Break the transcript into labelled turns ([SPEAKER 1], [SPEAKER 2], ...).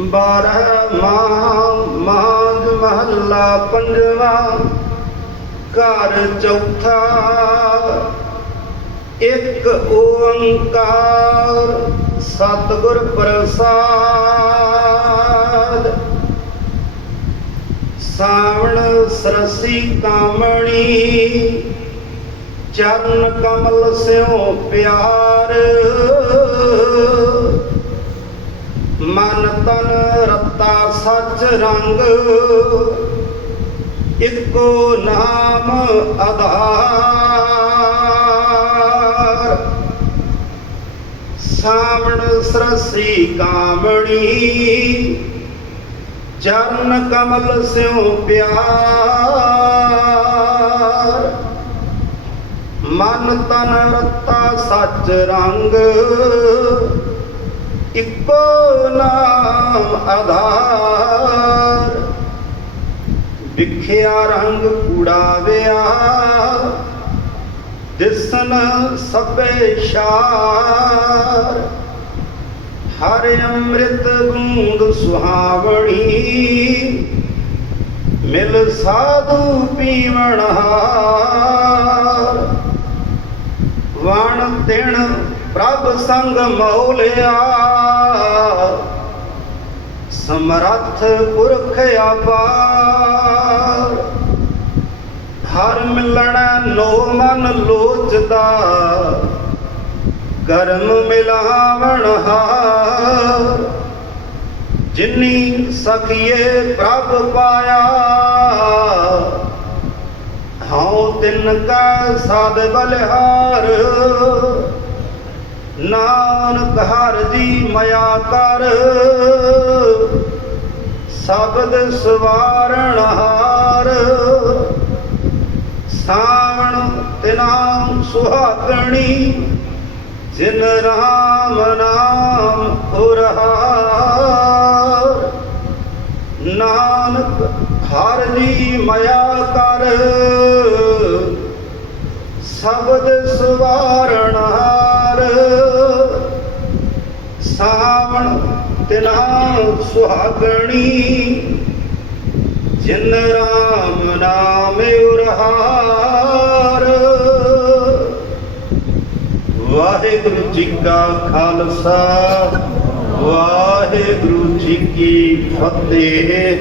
[SPEAKER 1] ਬਾਰਹ ਮਾਹ ਮਾਝ ਮਹੱਲਾ ਪੰਜਵਾ, ਘਰ ਚੌਥਾ, ਇੱਕ ਓੰਕਾਰ, ਸਤਿਗੁਰ ਪ੍ਰਸਾਦ। ਸਾਵਣ ਸਰਸੀ ਕਾਮਣੀ, ਚਰਨ ਕਮਲ ਸਿਉ ਪਿਆਰ। ਮਨ ਤਨ ਰਤਾ ਸੱਚ ਰੰਗ। ਇਕੋ ਨਾਮ ਆਧਾਰ। ਸਾਵਣ ਸਰਸੀ ਕਾਮਣੀ, ਚਰਨ ਕਮਲ ਸਿਉ ਪਿਆਰ। ਮਨ ਤਨ ਰਤਾ ਸੱਚ ਰੰਗ। ਇੱਕੋ ਨਾਮ ਆਧਾਰ। ਵਿਖਿਆ ਰੰਗ ਕੂੜਾਵਿਆ ਦਿਸਨ ਸਭੇ ਸ਼ਾਰ। ਹਰ ਅੰਮ੍ਰਿਤ ਬੂੰਦ ਸੁਹਾਵਣੀ, ਮਿਲ ਸਾਧੂ ਪੀਵਣ ਹਾਰ। ਤਿਣ ਪ੍ਰਭ ਸੰਗ ਮੌਲਿਆ ਸਮਰੱਥ ਪੁਰਖ ਆਪਾਰ ਹਰ ਮਿਲਣ ਨੋ ਮਨ ਲੋਚਦਾ। ਕਰਮ ਮਿਲਾਵਣ ਹਾਰ। ਜਿਨੀ ਸਖੀਏ ਪ੍ਰਭ ਪਾਇਆ। ਹਉ ਤਿਨ ਕਾ ਸਾਧ ਬਲਿਹਾਰ। ਨਾਨਕ ਹਰ ਦੀ ਮਇਆ ਕਰ। ਸ਼ਬਦ ਸਵਾਰਣ ਹਾਰ। ਸਾਵਣ ਤਿਨਾਮ ਸੁਹਾਗਣੀ, ਜਿਨ ਰਾਮ ਨਾਮ ਉਰਹਾਰ। ਨਾਨਕ ਹਰ ਦੀ ਮਾਇਆ ਕਰ। ਸਾਵਣ ਤਿਨਾ ਸੁਹਾਗਣੀ। ਜਿਨ ਰਾਮ ਨਾਮ ਉਰਹਾਰ। ਵਾਹਿਗੁਰੂ ਜੀ ਕਾ ਖਾਲਸਾ, ਵਾਹਿਗੁਰੂ ਜੀ ਕੀ ਫਤਿਹ।